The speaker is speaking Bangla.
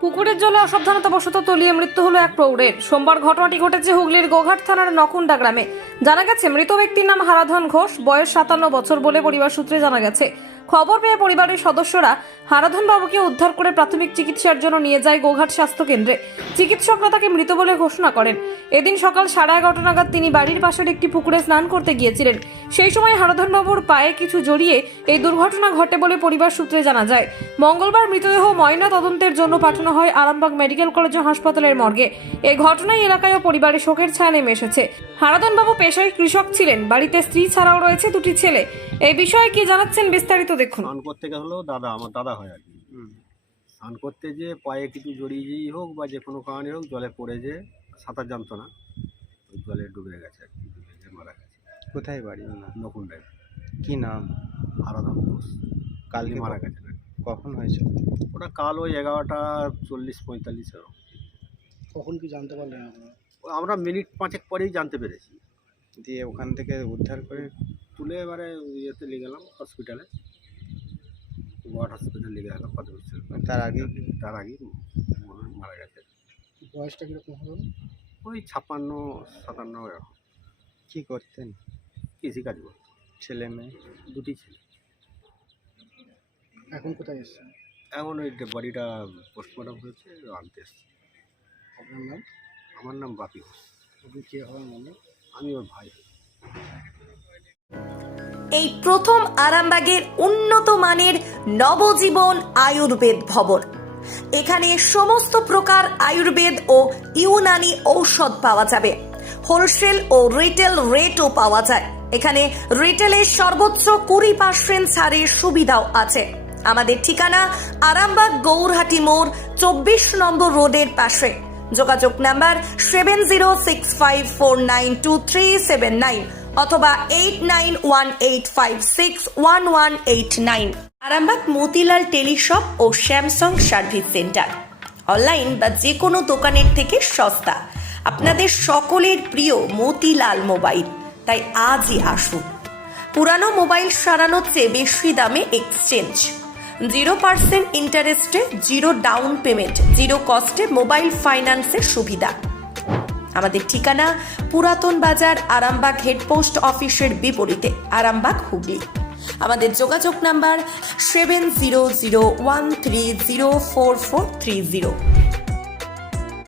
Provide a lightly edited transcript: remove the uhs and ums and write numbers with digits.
পুকুরের জলে অসাবধানতাবশত তলিয়ে মৃত্যু হলো এক প্রৌঢ়ের। সোমবার ঘটনাটি ঘটেছে হুগলির গোঘাট থানার নকুন্ডা গ্রামে। জানা গেছে মৃত ব্যক্তির নাম হারাধন ঘোষ, বয়স 57 বছর বলে পরিবার সূত্রে জানা গেছে। খবর পেয়ে পরিবারের সদস্যরা হারাধন বাবুকে উদ্ধার করে প্রাথমিক চিকিৎসার জন্য নিয়ে যায় গোঘাট স্বাস্থ্য কেন্দ্রে। চিকিৎসকরা তাকে মৃত বলে ঘোষণা করেন। এদিন সকাল 11:30 নাগাদ তিনি বাড়ির পাশের একটি পুকুরে স্নান করতে গিয়েছিলেন। সেই সময় হারাধন বাবুর পায়ে কিছু জড়িয়ে এই দুর্ঘটনা ঘটে বলে পরিবার সূত্রে জানা যায়। মঙ্গলবার মৃতদেহ ময়না তদন্তের জন্য পাঠানো হয় আরামবাগ মেডিকেল কলেজ ও হাসপাতালের মর্গে। এই ঘটনায় এলাকায় ও পরিবারে শোকের ছায়া নেমে এসেছে। হারাধন বাবু পেশায় কৃষক ছিলেন। বাড়িতে স্ত্রী ছাড়াও রয়েছে দুটি ছেলে। এই বিষয়ে কি জানাচ্ছেন বিস্তারিত দেখুন। স্নান করতে গেল আমার দাদা হয় আর কি। স্নান করতে যে পায়ে কিছু জড়িয়েই হোক বা যে কোনো কারণে হোক জলে পড়ে যে সাঁতার জানতো না, ওই জলে ডুবে গেছে আর কি, ডুবে গিয়ে মারা গেছে। কোথায় বাড়ি না? নকুন্ডায়। কি নাম? হারাধন ঘোষ। কালকে মারা গেছে না? কখন হয়েছিল? ওটা কাল ওই 11:40-45 এরকম। কখন কি জানতে পারলেন আপনারা? আমরা মিনিট 5 পরেই জানতে পেরেছি। দিয়ে ওখান থেকে উদ্ধার করে তুলে এবারে ইয়েতে নিয়ে গেলাম হসপিটালে, গোয়াট হসপিটালে নিয়ে গেলাম প্রাথমিক। তার আগে তার আগেই মারা গেছে। বয়সটা কীরকম হলো? ওই 56-57 এরকম। কি করতেন? কৃষিকাজ করতো। ছেলে মেয়ে? দুটি ছিল। এখন কোথায় এসেছেন? এখন ওই বডিটা পোস্টমর্টম হয়েছে, আনতে এসছি। আপনার নাম? আমার নাম বাপি ঘোষ। আপনি কে হবেন মানে? আমি ওর ভাই। এই প্রথম আরামবাগের উন্নত মানের নবজীবন আয়ুর্বেদ ভবন। এখানে সমস্ত প্রকার আয়ুর্বেদ ও ইউনানি ঔষধ পাওয়া যাবে। হোলসেল ও রিটেল রেটও পাওয়া যায়। এখানে রিটেলের সর্বোচ্চ 20% ছাড়ের সুবিধাও আছে। আমাদের ঠিকানা আরামবাগ গৌরহাটি মোড় 24 নম্বর রোডের পাশে। যোগাযোগ নাম্বার 7065492379 অথবা 8918561189। আরামবাগ মতিলাল টেলিশপ ও স্যামসাং সার্ভিস সেন্টার। অনলাইন বা যে কোনো দোকানের থেকে সস্তা। আপনাদের সকলের প্রিয় মতিলাল মোবাইল। তাই আজই আসুন। পুরানো মোবাইল সারানোর চেয়ে বেশি দামে এক্সচেঞ্জ। 0% ইন্টারেস্টে, 0 ডাউন পেমেন্ট, 0 কস্টে মোবাইল ফাইন্যান্সের সুবিধা। আমাদের ঠিকানা পুরাতন বাজার, আরামবাগ হেডপোস্ট অফিসের বিপরীতে, আরামবাগ হুগলি। আমাদের যোগাযোগ নাম্বার 7001304430।